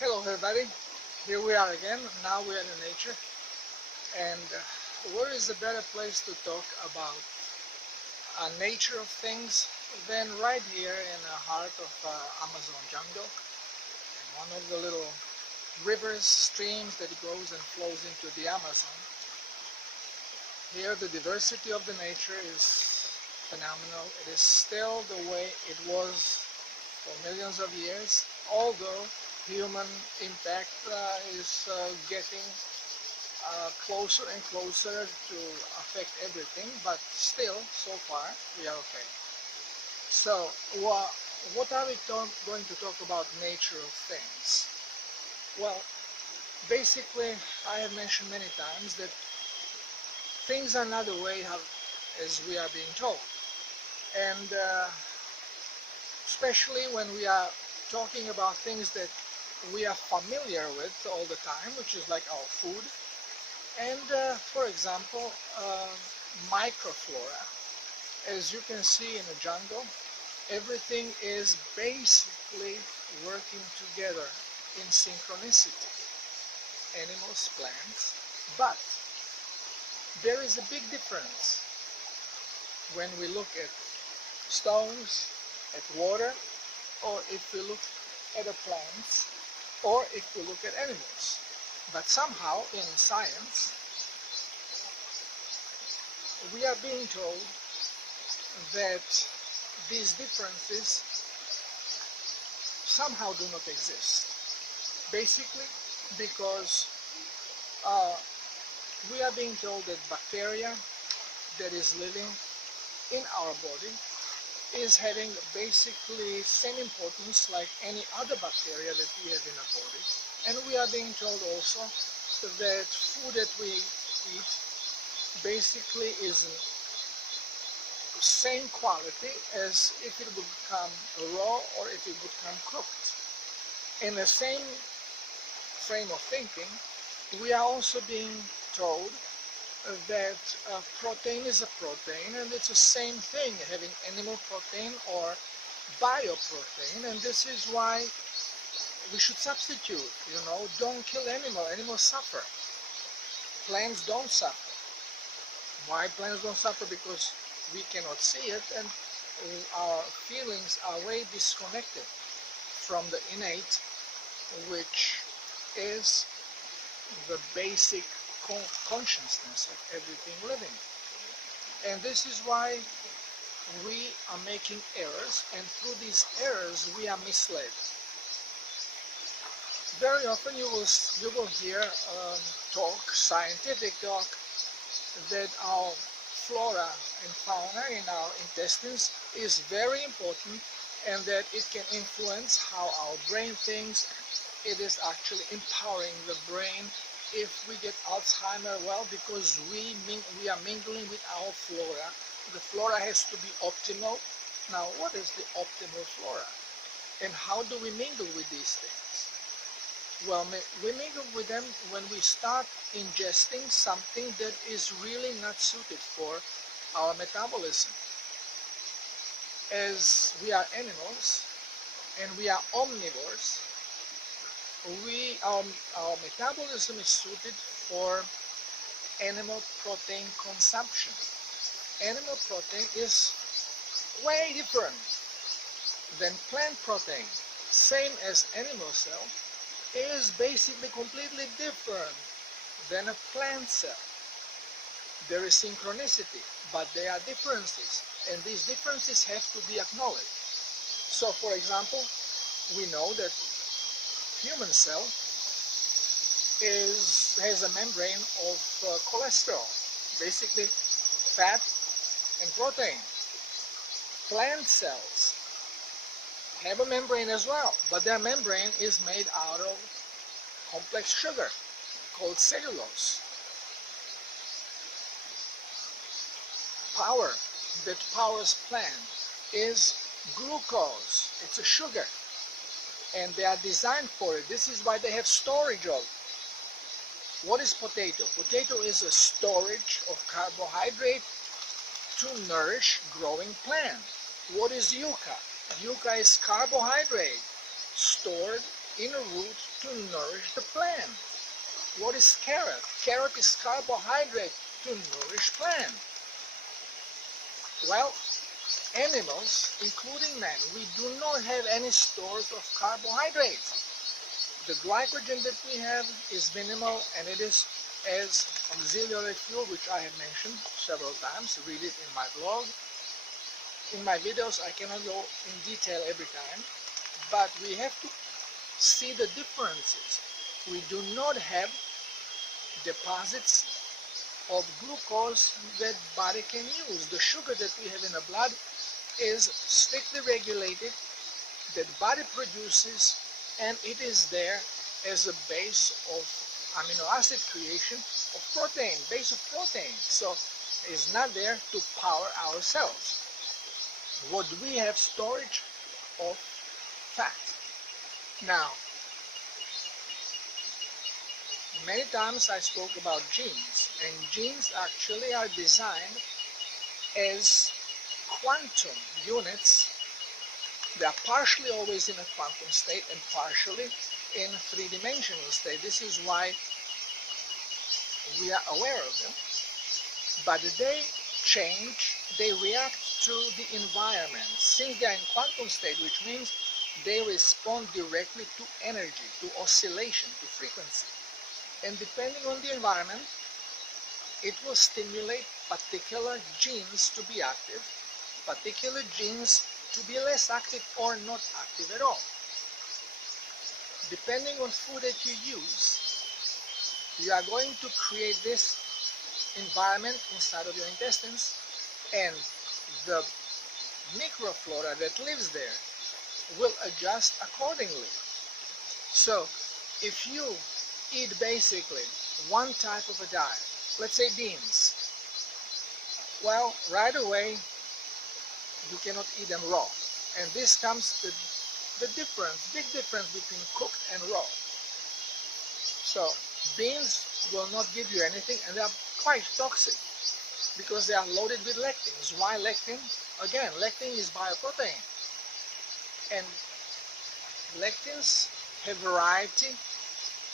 Hello everybody, here we are again. Now we are in nature, and where is a better place to talk about nature of things than right here in the heart of Amazon jungle, in one of the little rivers, streams that goes and flows into the Amazon. Here the diversity of the nature is phenomenal. It is still the way it was for millions of years, although human impact is getting closer and closer to affect everything, but still, so far, we are okay. So, what are we going to talk about nature of things? Well, basically, I have mentioned many times that things are not the way as we are being told. And especially when we are talking about things that we are familiar with all the time, which is like our food. And for example, microflora. As you can see in the jungle, everything is basically working together in synchronicity. Animals, plants, but there is a big difference when we look at stones, at water, or if we look at the plants, or if we look at animals. But somehow in science we are being told that these differences somehow do not exist. Basically because we are being told that bacteria that is living in our body is having basically same importance like any other bacteria that we have in our body. And we are being told also that food that we eat basically is same quality as if it would come raw or if it would come cooked. In the same frame of thinking, we are also being told that protein is a protein, and it's the same thing having animal protein or bioprotein, and this is why we should substitute, don't kill animals suffer. Plants don't suffer. Why plants don't suffer? Because we cannot see it, and our feelings are way disconnected from the innate, which is the basic consciousness of everything living. And this is why we are making errors, and through these errors we are misled. Very often you will hear scientific talk, that our flora and fauna in our intestines is very important, and that it can influence how our brain thinks. It is actually empowering the brain. If we get Alzheimer, well, because we are mingling with our flora. The flora has to be optimal. Now, what is the optimal flora? And how do we mingle with these things? Well, we mingle with them when we start ingesting something that is really not suited for our metabolism. As we are animals and we are omnivores, our metabolism is suited for animal protein consumption. Animal protein is way different than plant protein. Same as animal cell is basically completely different than a plant cell. There is synchronicity, but there are differences, and these differences have to be acknowledged. So, for example, we know that human cell has a membrane of cholesterol, basically fat and protein. Plant cells have a membrane as well, but their membrane is made out of complex sugar called cellulose. Power that powers plant is glucose. It's a sugar, and they are designed for it. This is why they have storage of. What is potato? Potato is a storage of carbohydrate to nourish growing plant. What is yucca? Yucca is carbohydrate stored in a root to nourish the plant. What is carrot? Carrot is carbohydrate to nourish plant. Well, animals, including man, we do not have any stores of carbohydrates. The glycogen that we have is minimal, and it is as auxiliary fuel, which I have mentioned several times. Read it in my blog. In my videos, I cannot go in detail every time, but we have to see the differences. We do not have deposits of glucose that body can use. The sugar that we have in the blood is strictly regulated, that body produces, and it is there as a base of amino acid creation of protein, base of protein. So it's not there to power our cells. What we have, storage of fat. Now, many times I spoke about genes, and genes actually are designed as quantum units. They are partially always in a quantum state and partially in a three-dimensional state. This is why we are aware of them. But they change, they react to the environment. Since they are in quantum state, which means they respond directly to energy, to oscillation, to frequency. And depending on the environment, it will stimulate particular genes to be active, particular genes to be less active or not active at all. Depending on food that you use, you are going to create this environment inside of your intestines, and the microflora that lives there will adjust accordingly. So if you eat basically one type of a diet, let's say beans, well, right away you cannot eat them raw, and this comes the difference, big difference between cooked and raw. So beans will not give you anything, and they are quite toxic because they are loaded with lectins. Why lectin? Again, lectin is bioprotein, and lectins have variety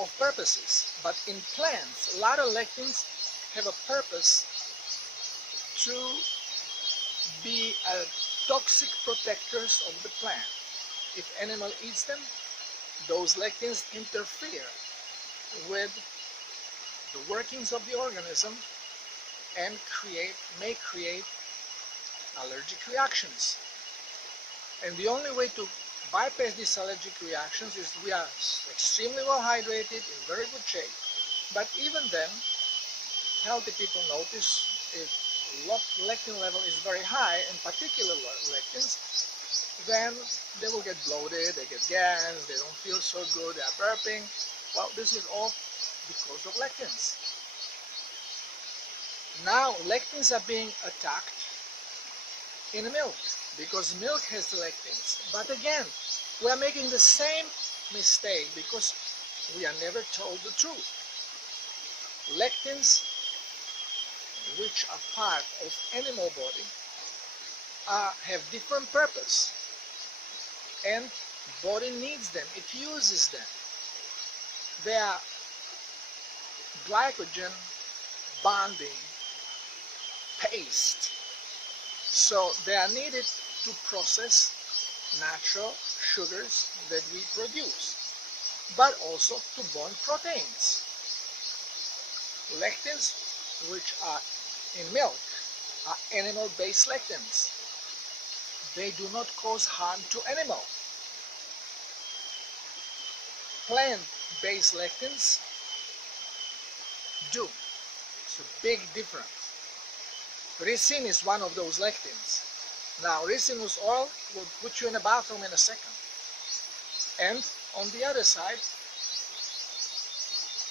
of purposes, but in plants a lot of lectins have a purpose to be toxic protectors of the plant. If animal eats them, those lectins interfere with the workings of the organism and may create allergic reactions. And the only way to bypass these allergic reactions is we are extremely well hydrated, in very good shape. But even then, healthy people notice if lectin level is very high, in particular lectins, then they will get bloated, they get gas, they don't feel so good, they are burping. Well, this is all because of lectins. Now lectins are being attacked in milk because milk has lectins. But again, we are making the same mistake because we are never told the truth. Lectins, which are part of animal body, have different purpose, and body needs them, it uses them. They are glycogen bonding paste, so they are needed to process natural sugars that we produce, but also to bond proteins. Lectins, which are in milk, are animal-based lectins. They do not cause harm to animal. Plant-based lectins do. It's a big difference. Ricin is one of those lectins. Now, ricinus oil will put you in a bathroom in a second. And on the other side,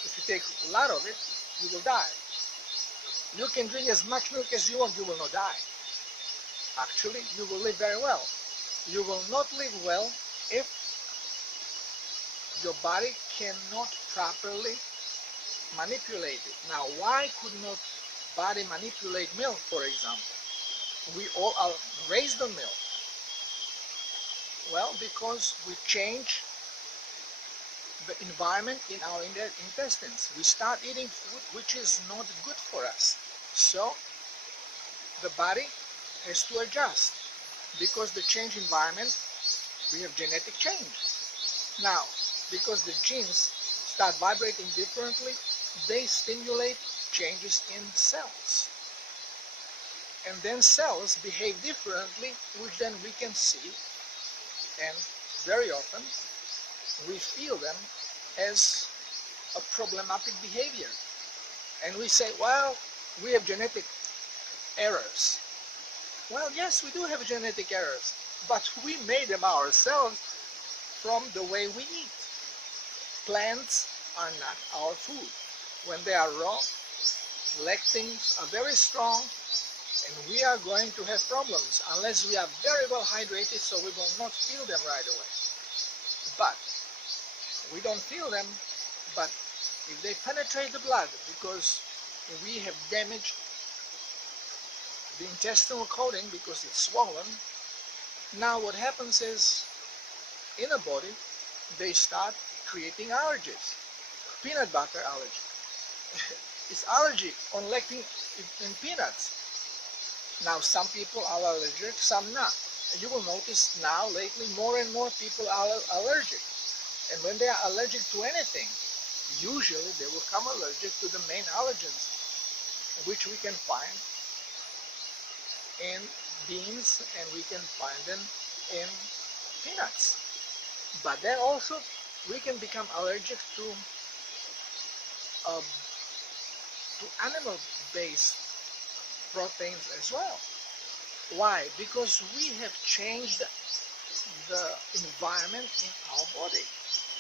if you take a lot of it, you will die. You can drink as much milk as you want, you will not die. Actually, you will live very well. You will not live well if your body cannot properly manipulate it. Now, why could not body manipulate milk, for example? We all are raised on milk. Well, because we change the environment in our intestines. We start eating food which is not good for us. So the body has to adjust, because the change environment, we have genetic change. Now, because the genes start vibrating differently, they stimulate changes in cells. And then cells behave differently, which then we can see, and very often we feel them as a problematic behavior. And we say, well, we have genetic errors. Well, yes, we do have genetic errors, but we made them ourselves from the way we eat. Plants are not our food. When they are raw, lectins are very strong, and we are going to have problems unless we are very well hydrated, so we will not feel them right away. But we don't feel them, but if they penetrate the blood, because we have damaged the intestinal coating because it's swollen, now what happens is, in a body, they start creating allergies. Peanut butter allergy. It's allergy on lectin in peanuts. Now some people are allergic, some not. And you will notice now lately more and more people are allergic. And when they are allergic to anything, usually they will become allergic to the main allergens, which we can find in beans and we can find them in peanuts. But then also we can become allergic to animal-based proteins as well. Why? Because we have changed the environment in our body.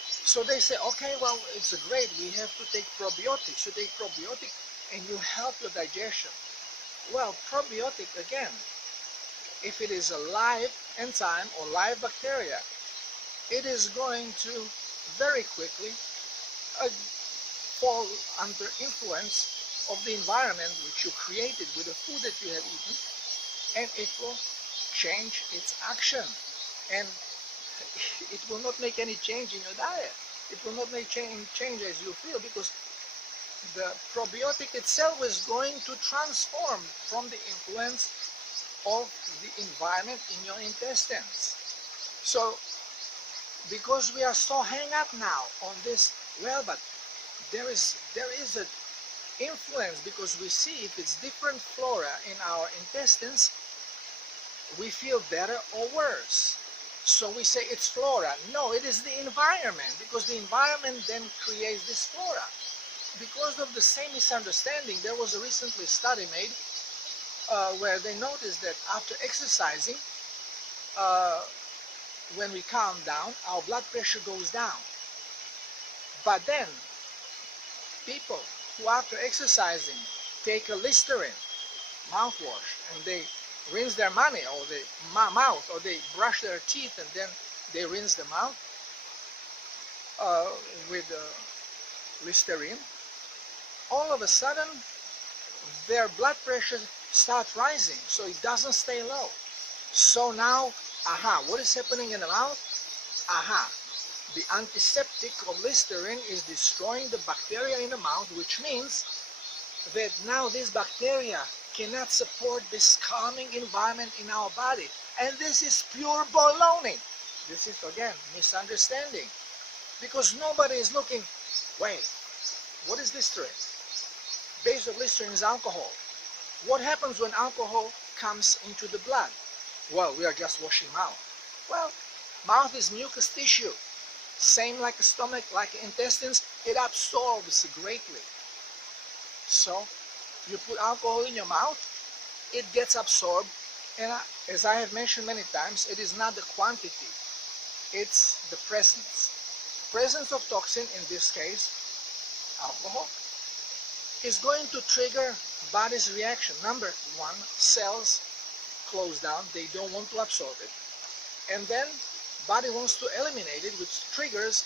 So they say, okay, well, it's great, we have to take probiotics. You take probiotic and you help your digestion. Well, probiotic, again, if it is a live enzyme or live bacteria, it is going to very quickly fall under influence of the environment which you created with the food that you have eaten, and it will change its action. And it will not make any change in your diet. It will not make change as you feel, because the probiotic itself is going to transform from the influence of the environment in your intestines. So, because we are so hung up now on this, well, but there is an influence, because we see if it's different flora in our intestines, we feel better or worse. So we say it's flora. No, it is the environment, because the environment then creates this flora. Because of the same misunderstanding, there was a recently study made where they noticed that after exercising, when we calm down, our blood pressure goes down. But then, people who after exercising take a Listerine mouthwash and they rinse their mouth, or they brush their teeth and then they rinse the mouth with Listerine, all of a sudden their blood pressure starts rising, so it doesn't stay low. So now, what is happening in the mouth? The antiseptic of Listerine is destroying the bacteria in the mouth, which means that now this bacteria cannot support this calming environment in our body. And this is pure baloney. This is, again, misunderstanding. Because nobody is looking, wait, what is Listerine? Base of Listerine is alcohol. What happens when alcohol comes into the blood? Well, we are just washing mouth. Well, mouth is mucous tissue. Same like the stomach, like the intestines, it absorbs greatly. So, you put alcohol in your mouth, it gets absorbed, and as I have mentioned many times, it is not the quantity, it's the presence. Presence of toxin, in this case, alcohol, is going to trigger body's reaction. Number one, cells close down, they don't want to absorb it. And then, body wants to eliminate it, which triggers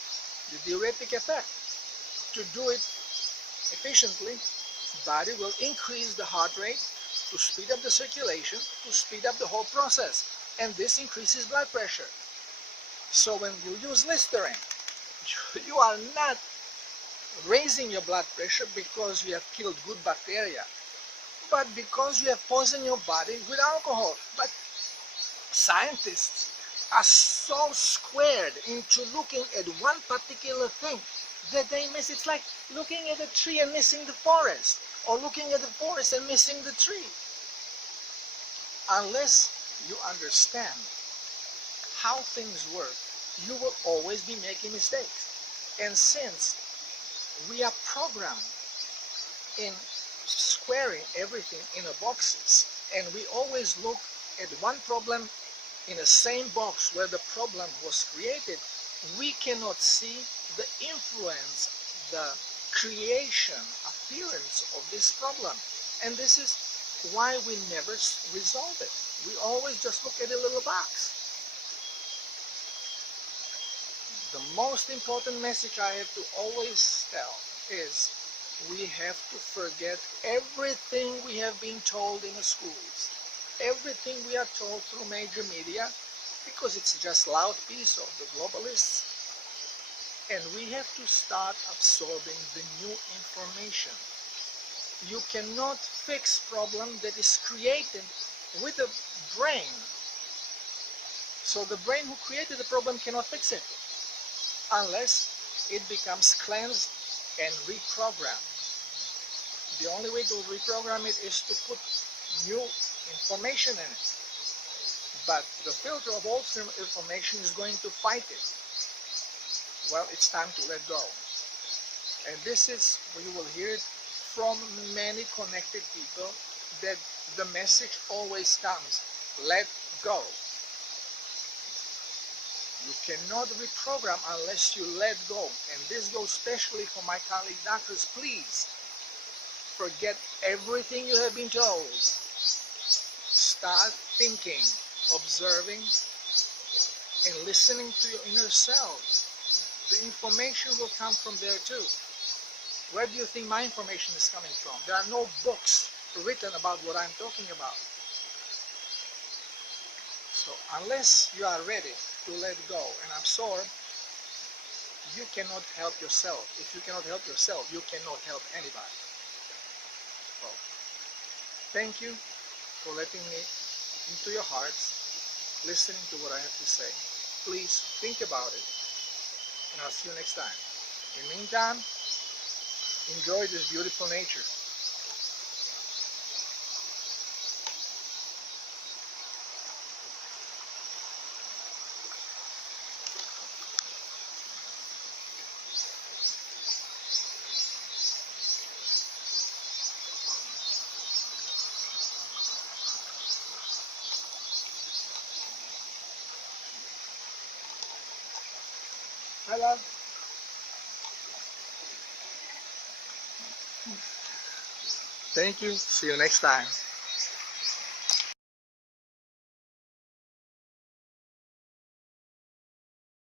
the diuretic effect. To do it efficiently, body will increase the heart rate to speed up the circulation, to speed up the whole process, and this increases blood pressure. So when you use Listerine, You are not raising your blood pressure because you have killed good bacteria, but because you have poisoned your body with alcohol. But scientists are so squared into looking at one particular thing that they miss. It's like looking at a tree and missing the forest, or looking at the forest and missing the tree. Unless you understand how things work, you will always be making mistakes. And since we are programmed in squaring everything in a boxes, and we always look at one problem in the same box where the problem was created, we cannot see the influence, the creation, appearance of this problem. And this is why we never resolve it. We always just look at a little box. The most important message I have to always tell is we have to forget everything we have been told in the schools, everything we are told through major media, because it's just loud piece of the globalists. And we have to start absorbing the new information. You cannot fix problem that is created with the brain. So the brain who created the problem cannot fix it unless it becomes cleansed and reprogrammed. The only way to reprogram it is to put new information in it. But the filter of old information is going to fight it. Well, it's time to let go. And this is where you will hear it from many connected people, that the message always comes, let go. You cannot reprogram unless you let go. And this goes especially for my colleague doctors. Please forget everything you have been told. Start thinking, observing, and listening to your inner self. The information will come from there too. Where do you think my information is coming from? There are no books written about what I'm talking about. So unless you are ready to let go and absorb, you cannot help yourself. If you cannot help yourself, you cannot help anybody. Well, thank you for letting me into your hearts, listening to what I have to say. Please think about it, and I'll see you next time. In the meantime, enjoy this beautiful nature. Hi, love. Thank you. See you next time.